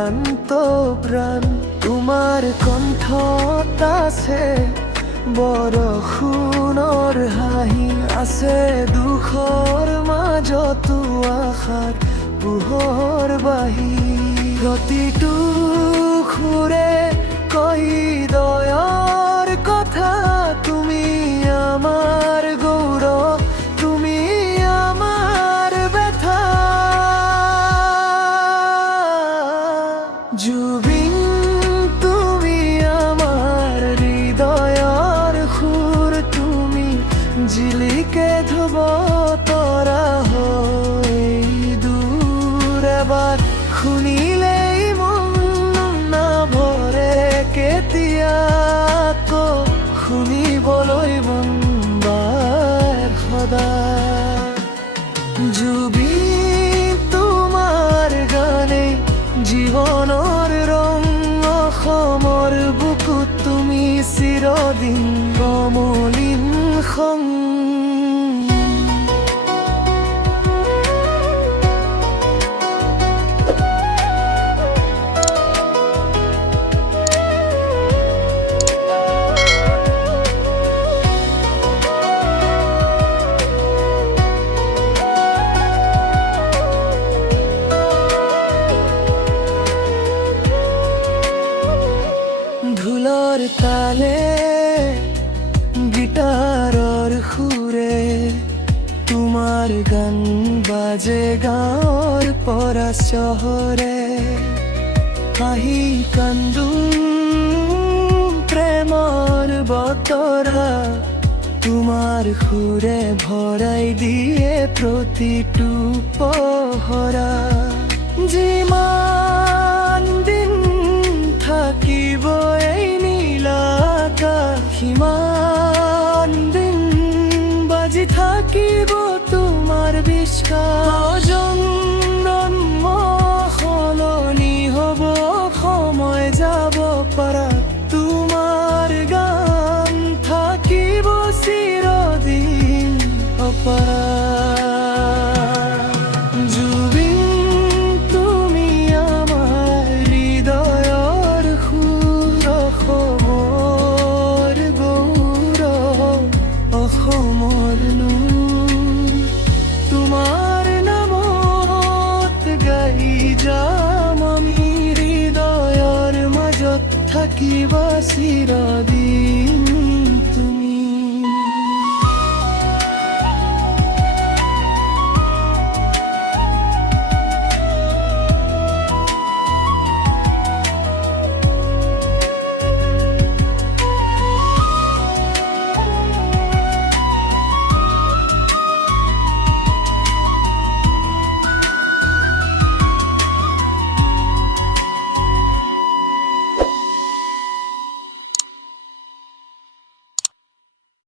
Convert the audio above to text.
ক্লান্ত প্রাণ তোমার কণ্ঠত আছে বৰষুণৰ হাঁহি আছে দুখৰ মাজতো আশাৰ পোহৰ বাহি প্ৰতিটো সুৰে কই হৃদয়ৰ কথা তুমি আমাৰ গৌৰৱ তুমি আমাৰ ব্যথা জুবিন তুমি আমাৰ হৃদয়ৰ সুৰ তুমি জিলিকে ধুব তৰা হৈ দূৰ এবাৰ শুনিলেই মন নভৰে কেতিয়া আকৌ শুনিবলৈ মন বাৰ সদায় জুবিন তোমাৰ গানে জীৱনৰ ৰং অসমৰ বুকুত তুমি চিৰদিন কমলিন সং ঢোলৰ তালে গিটাৰৰ সুৰে তোমাৰ গান বাজে গাঁৱৰ পৰা চহৰে হাঁহি কান্দোন প্ৰেমৰ বতৰা তোমাৰ সুৰে ভৰাই দিয়ে প্ৰতিটো পহৰা যিমান দিন থাকিব এই নীলা আকাশ সিমান দিন বাজি থাকিব তোমাৰ বিশ্বাস জন্ম সলনি হ'ব সময় যাব পাৰা তোমাৰ গান থাকিব চিৰদিন অপাৰ জুবিন তুমি আমাৰ হৃদয়ৰ সুৰ অসমৰ গৌৰৱ অসমৰ নূৰ তোমাৰ নামত গাই যাম আমি হৃদয়ৰ মাজত থাকিবা চিৰদিন